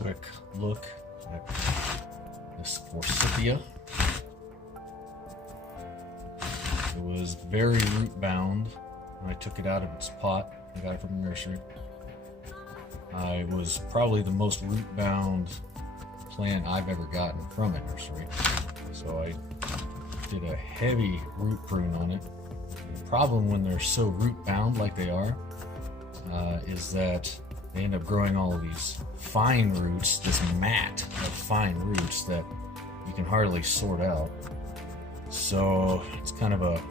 quick look at this Forsythia. It was very root bound when I took it out of its pot. I got it from the nursery. It was probably the most root bound plant I've ever gotten from a nursery. So I did a heavy root prune on it. The problem when they're so root bound like they are is that they end up growing all of these fine roots, this mat of fine roots that you can hardly sort out. So it's kind of a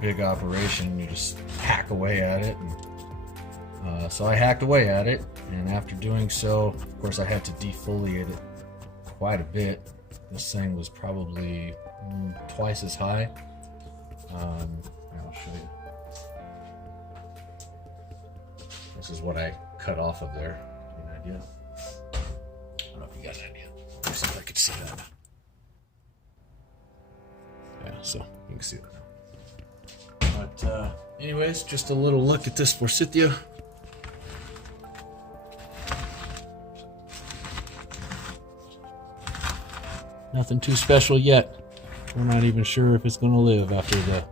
big operation. You just hack away at it. And, so I hacked away at it, and after doing so, of course, I had to defoliate it quite a bit. This thing was probably twice as high. I'll show you. This is what I cut off of there. Give you an idea. I don't know if you got an idea. Let's see if I could see that. Yeah, so you can see that. But anyways, just a little look at this Forsythia. Nothing too special yet. We're not even sure if it's going to live after the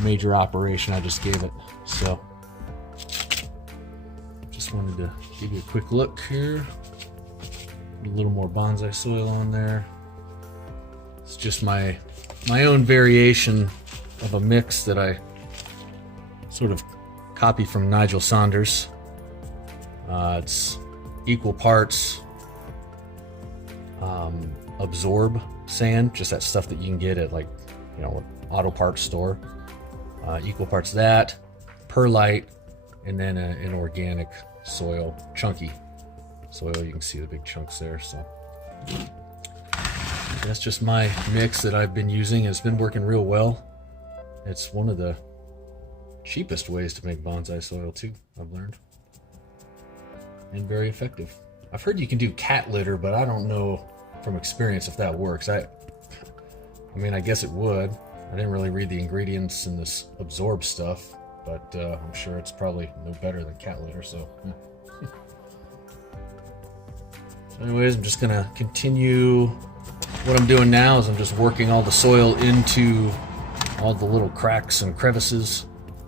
major operation I just gave it. So, just wanted to give you a quick look here. Put a little more bonsai soil on there. It's just my own variation of a mix that I sort of copy from Nigel Saunders. It's equal parts absorb sand, just that stuff that you can get at, like, you know, an auto parts store. Equal parts that, perlite, and then an organic soil, chunky soil. You can see the big chunks there. So that's just my mix that I've been using. It's been working real well. It's one of the cheapest ways to make bonsai soil too, I've learned, and very effective. I've heard you can do cat litter, but I don't know from experience if that works. I mean, I guess it would. I didn't really read the ingredients in this absorb stuff, but I'm sure it's probably no better than cat litter. So anyways, I'm just gonna continue. What I'm doing now is I'm just working all the soil into all the little cracks and crevices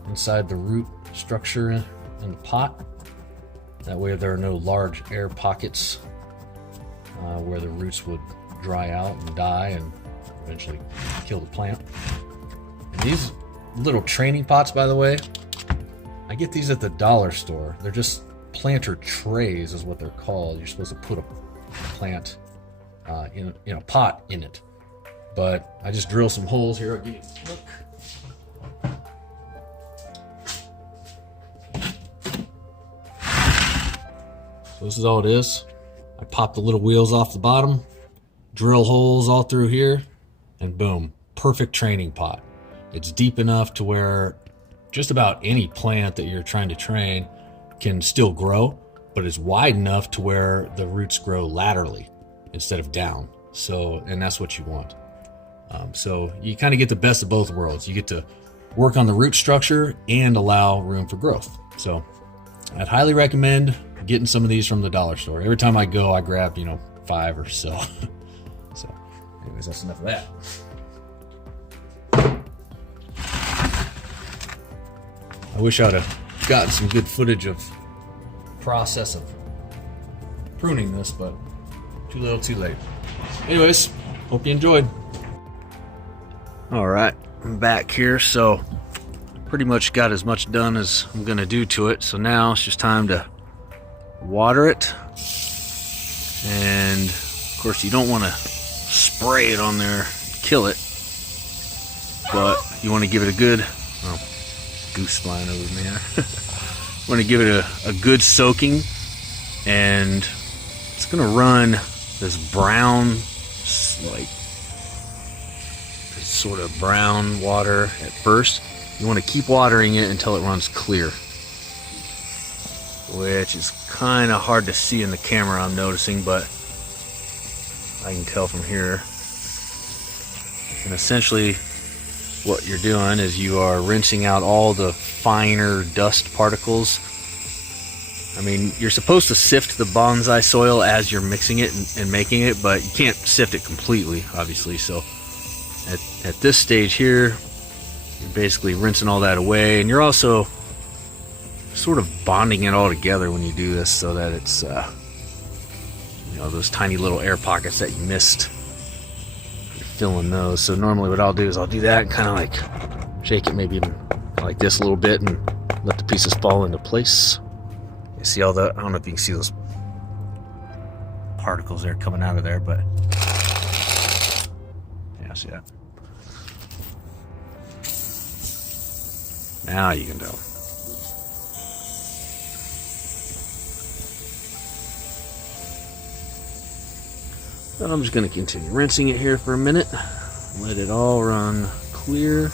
inside the root structure in the pot. That way there are no large air pockets where the roots would dry out and die and eventually kill the plant. And these little training pots, by the way, I get these at the dollar store. They're just planter trays is what they're called. You're supposed to put a plant in a pot in it. But I just drill some holes here. I'll give you a look. So this is all it is. I pop the little wheels off the bottom, drill holes all through here, and boom, perfect training pot. It's deep enough to where just about any plant that you're trying to train can still grow, but it's wide enough to where the roots grow laterally instead of down. So, and that's what you want. So you kind of get the best of both worlds. You get to work on the root structure and allow room for growth. So I'd highly recommend getting some of these from the dollar store. Every time I go, I grab, 5 or so. So anyways, that's enough of that. I wish I'd have gotten some good footage of the process of pruning this, but too little too late. Anyways, hope you enjoyed. All right, I'm back here, so pretty much got as much done as I'm gonna do to it. So now it's just time to water it. And of course you don't want to spray it on there, kill it, but you want to give it a good, goose flying over me there. You want to give it a good soaking, and it's gonna run this brown, like this sort of brown water at first. You want to keep watering it until it runs clear, which is kind of hard to see in the camera, I'm noticing, but I can tell from here. And essentially what you're doing is you are rinsing out all the finer dust particles I mean, you're supposed to sift the bonsai soil as you're mixing it and making it, but you can't sift it completely, obviously. So at this stage here, you're basically rinsing all that away, and you're also sort of bonding it all together when you do this, so that it's you know, those tiny little air pockets that you missed, you're filling those. So normally what I'll do is I'll do that and kind of like shake it maybe even like this a little bit and let the pieces fall into place. You see all the, I don't know if you can see those particles there coming out of there, but yeah, see that? Now you can tell. So I'm just going to continue rinsing it here for a minute. Let it all run clear.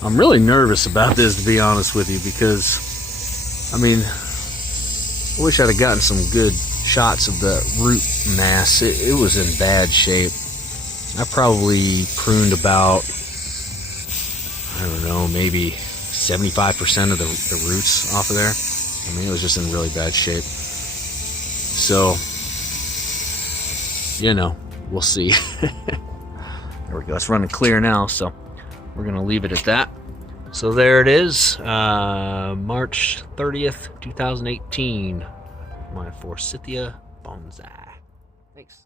I'm really nervous about this, to be honest with you, because, I mean, I wish I'd have gotten some good shots of the root mass. It was in bad shape. I probably pruned about, I don't know, maybe 75% of the roots off of there. I mean, it was just in really bad shape. So, you know, we'll see. There we go. It's running clear now, so we're going to leave it at that. So there it is, March 30th, 2018, my Forsythia bonsai. Thanks.